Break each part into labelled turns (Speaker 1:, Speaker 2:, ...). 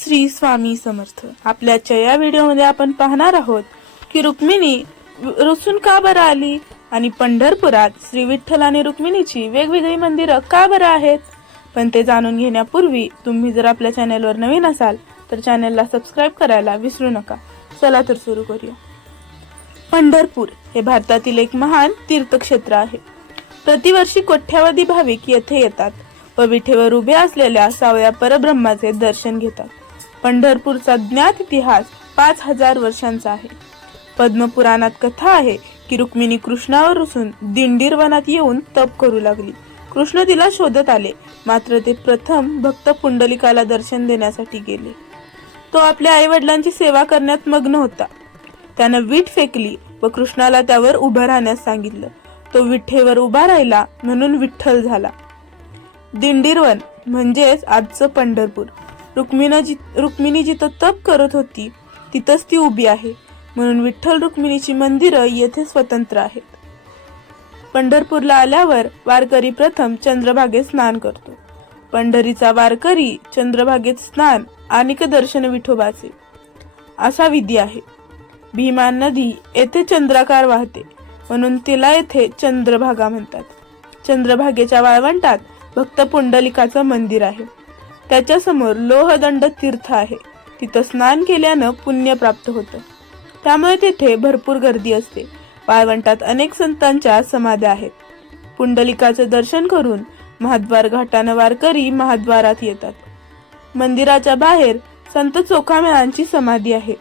Speaker 1: श्री स्वामी समर्थ. आपल्याच्या या व्हिडिओमध्ये आपण पाहणार आहोत की रुक्मिणी रुसून का बरं आली? आणि पंढरपुरात श्री विठ्ठल आणि रुक्मिणीची वेगवेगळी मंदिरं का बरं आहेत? पण ते जाणून घेण्यापूर्वी तुम्ही जर आपल्या चॅनेलवर नवीन असाल तर चॅनेलला सबस्क्राईब करायला विसरू नका. चला तर सुरू करूया. पंढरपूर हे भारतातील एक महान तीर्थक्षेत्र आहे. प्रतिवर्षी कोठ्यावधी भाविक येथे येतात व विठेवर उभे असलेल्या सावळ्या परब्रह्माचे दर्शन घेतात. पंढरपूरचा ज्ञात इतिहास पाच हजार वर्षांचा आहे. पद्मपुराणात कथा आहे की रुक्मिणी कृष्णावर रुसून दिंडीर वनात येऊन तप करू लागली. कृष्ण तिला शोधत आले मात्र ते प्रथम भक्त पुंडलिकाला दर्शन देण्यासाठी गेले. तो आपल्या आई वडिलांची सेवा करण्यात मग्न होता. त्यानं वीट फेकली व कृष्णाला त्यावर उभं राहण्यास सांगितलं. तो विठ्ठेवर उभा राहिला म्हणून विठ्ठल झाला. दिंडीरवन म्हणजेच आजचं पंढरपूर. रुक्मिणी रुक्मिणी जिथं तप करत होती तिथंच ती उभी आहे. म्हणून विठ्ठल रुक्मिणीची मंदिरं येथे स्वतंत्र आहेत. पंढरपूरला आल्यावर वारकरी प्रथम चंद्रभागेत स्नान करतो. पंढरीचा वारकरी चंद्रभागेत स्नान आणि दर्शन विठोबाचे. असा विधी आहे. भीमा नदी येथे चंद्राकार वाहते म्हणून तिला येथे चंद्रभागा म्हणतात. चंद्रभागेच्या वाळवंटात भक्त पुंडलिकाचं मंदिर आहे. त्याच्यासमोर लोहदंड तीर्थ आहे. तिथं स्नान केल्यानं पुण्य प्राप्त होतं. त्यामुळे तेथे भरपूर गर्दी असते. वाळवंटात अनेक संतांच्या समाध्या आहेत. पुंडलिकाचं दर्शन करून महाद्वार घाटानं वारकरी महाद्वारात येतात. मंदिराच्या बाहेर संत चोखामेळांची समाधी आहे.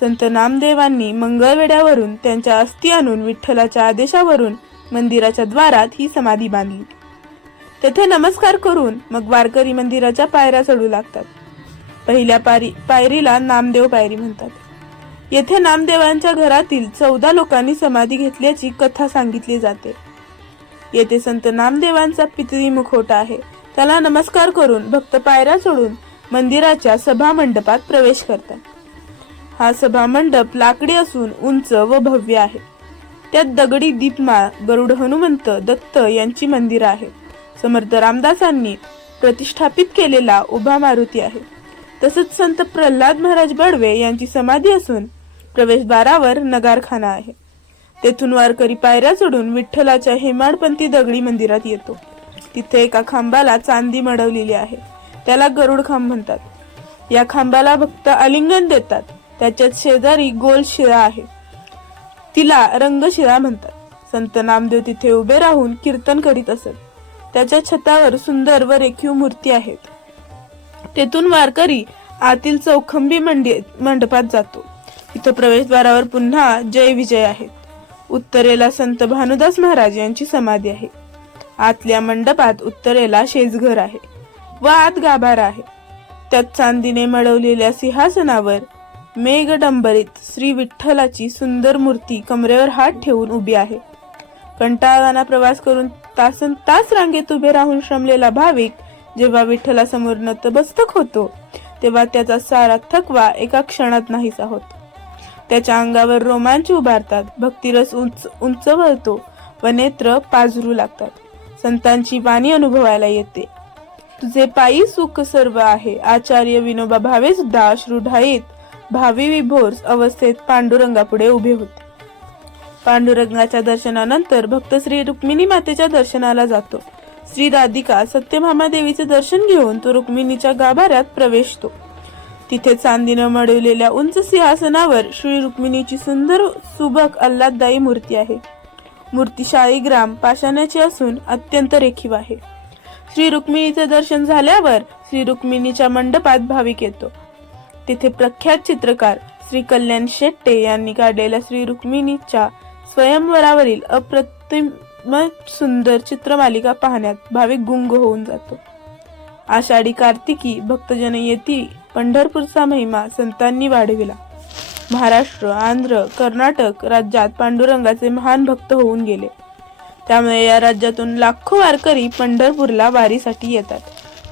Speaker 1: संत नामदेवांनी मंगळवेड्यावरून त्यांच्या अस्थी आणून विठ्ठलाच्या आदेशावरून मंदिराच्या द्वारात ही समाधी बांधली. तेथे नमस्कार करून मग वारकरी मंदिराच्या पायऱ्या चढू लागतात. पहिल्या पायरी पायरीला नामदेव पायरी म्हणतात. येथे नामदेवांच्या घरातील चौदा लोकांनी समाधी घेतल्याची कथा सांगितली जाते. येथे संत नामदेवांचा पितळी मुखवटा आहे. त्याला नमस्कार करून भक्त पायऱ्या चढून मंदिराच्या सभा मंडपात प्रवेश करतात. हा सभा मंडप लाकडी असून उंच व भव्य आहे. त्यात दगडी दीपमाळ गरुड हनुमंत दत्त यांची मंदिरं आहेत. समर्थ रामदासांनी प्रतिष्ठापित केलेला उभा मारुती आहे. तसंच संत प्रल्हाद महाराज बडवे यांची समाधी असून प्रवेशद्वारावर नगारखाना आहे. तेथून वारकरी पायऱ्या चढून विठ्ठलाच्या हेमाडपंथी दगडी मंदिरात येतो. तिथे एका खांबाला चांदी मडवलेली आहे. त्याला गरुड खांब म्हणतात. या खांबाला भक्त आलिंगन देतात. त्याच्यात शेजारी गोल शिळा आहे. तिला रंगशिळा म्हणतात. संत नामदेव तिथे उभे राहून कीर्तन करीत असत. त्याच्या छतावर सुंदर व रेखीव मूर्ती आहेत. तेथून वारकरी आतील चौखंबी मंडे मंडपात जातो. इथं प्रवेशद्वारावर पुन्हा जय विजय आहेत. उत्तरेला संत भानुदास महाराज यांची समाधी आहे. आतल्या मंडपात उत्तरेला शेजघर आहे. व आत गाभारा आहे. त्यात चांदीने मडवलेल्या सिंहासनावर मेघडंबरीत श्री विठ्ठलाची सुंदर मूर्ती कमरेवर हात ठेवून उभी आहे. कंटाळवाना प्रवास करून तासन तास रांगेत उभे राहून श्रमलेला भाविक जेव्हा विठ्ठलासमोर नतमस्तक होतो तेव्हा त्याचा सारा थकवा एका क्षणात नाहीसा होत. त्याच्या अंगावर रोमांच उभारतात भक्तिरस उंच उंच वळतो व नेत्र पाझरू लागतात. संतांची वाणी अनुभवायला येते. तुझे पायी सुख सर्व आहे. आचार्य विनोबा भावे सुद्धा अश्रुढाईत भावी विभोर अवस्थेत पांडुरंगापुढे उभे होते. पांडुरंगाच्या दर्शनानंतर भक्त श्री रुक्मिणी मातेच्या दर्शनाला जातो. श्री राधिका सत्यभामा देवीचे दर्शन घेऊन तो रुक्मिणीच्या गाभाऱ्यात प्रवेशतो. तिथे चांदीनं मडवलेल्या उंच सिंहासनावर श्री रुक्मिणीची सुंदर सुबक आल्हाददायी मूर्ती आहे. मूर्ती शाळीग्राम पाषाणाची असून अत्यंत रेखीव आहे. श्री रुक्मिणीचे दर्शन झाल्यावर श्री रुक्मिणीच्या मंडपात भाविक येतो. तिथे प्रख्यात चित्रकार श्री कल्याण शेट्टे यांनी काढलेल्या श्री रुक्मिणीच्या स्वयंवरावरील अप्रतिम सुंदर चित्रमालिका पाहण्यात भाविक गुंग होऊन जातो. आषाढी कार्तिकी भक्तजन येती पंढरपूरचा महिमा संतांनी वाढविला. महाराष्ट्र आंध्र कर्नाटक राज्यात पांडुरंगाचे महान भक्त होऊन गेले. त्यामुळे या राज्यातून लाखो वारकरी पंढरपूरला वारीसाठी येतात.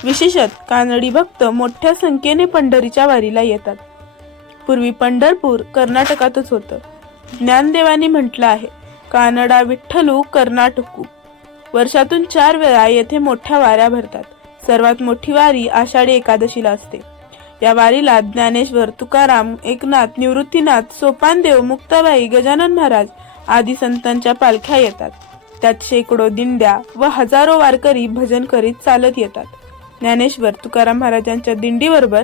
Speaker 1: विशेषत कानडी भक्त मोठ्या संख्येने पंढरीच्या वारीला येतात. पूर्वी पंढरपूर कर्नाटकातच होतं. ज्ञानदेवानी म्हटलं आहे कानडा विठ्ठलू कर्नाटकू. वर्षातून चार वेळा येथे मोठ्या वाऱ्या भरतात. सर्वात मोठी वारी आषाढी एकादशीला असते. या वारीला ज्ञानेश्वर तुकाराम एकनाथ निवृत्तीनाथ सोपानदेव मुक्ताबाई गजानन महाराज आदी संतांच्या पालख्या येतात. त्यात शेकडो दिंड्या व हजारो वारकरी भजन करीत चालत येतात. ज्ञानेश्वर तुकाराम महाराजांच्या दिंडीबरोबर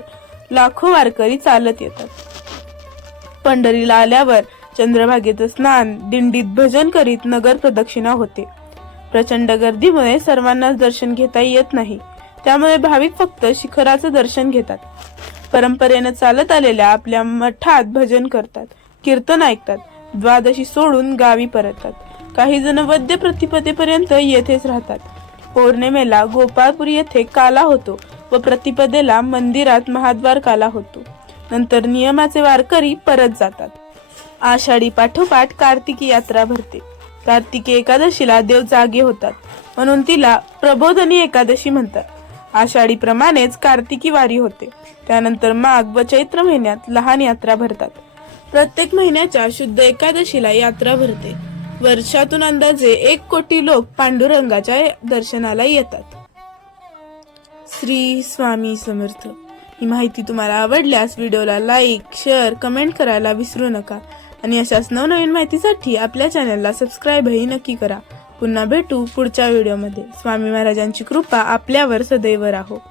Speaker 1: लाखो वारकरी चालत येतात. पंढरीला आल्यावर चंद्रभागेचं स्नान दिंडीत भजन करीत नगर प्रदक्षिणा होते. प्रचंड गर्दीमुळे सर्वांनाच दर्शन घेता येत नाही. त्यामुळे भाविक फक्त शिखराचं दर्शन घेतात. परंपरेनं चालत आलेल्या आपल्या मठात भजन करतात कीर्तन ऐकतात द्वादशी सोडून गावी परततात. काही जण वद्य प्रतिपदेपर्यंत येथेच राहतात. पौर्णिमेला गोपाळपूर येथे काला होतो व प्रतिपदेला मंदिरात महाद्वार काला होतो. नंतर नियमाचे वारकरी परत जातात. आषाढी पाठोपाठ कार्तिकी यात्रा भरते. कार्तिकी एकादशीला देव जागे होतात. म्हणून तिला प्रबोधनी एकादशी म्हणतात. आषाढी प्रमाणेच कार्तिकी वारी होते. त्यानंतर माघ व चैत्र महिन्यात लहान यात्रा भरतात. प्रत्येक महिन्याच्या शुद्ध एकादशीला यात्रा भरते. वर्षातून अंदाजे एक कोटी लोक पांडुरंगाच्या दर्शनाला येतात. श्री स्वामी समर्थ. ही माहिती तुम्हाला आवडल्यास व्हिडिओला लाईक शेअर कमेंट करायला विसरू नका. आणि अशाच नवनवीन माहितीसाठी आपल्या चॅनलला सबस्क्राईबही नक्की करा. पुन्हा भेटू पुढच्या व्हिडिओमध्ये. स्वामी महाराजांची कृपा आपल्यावर सदैव राहो.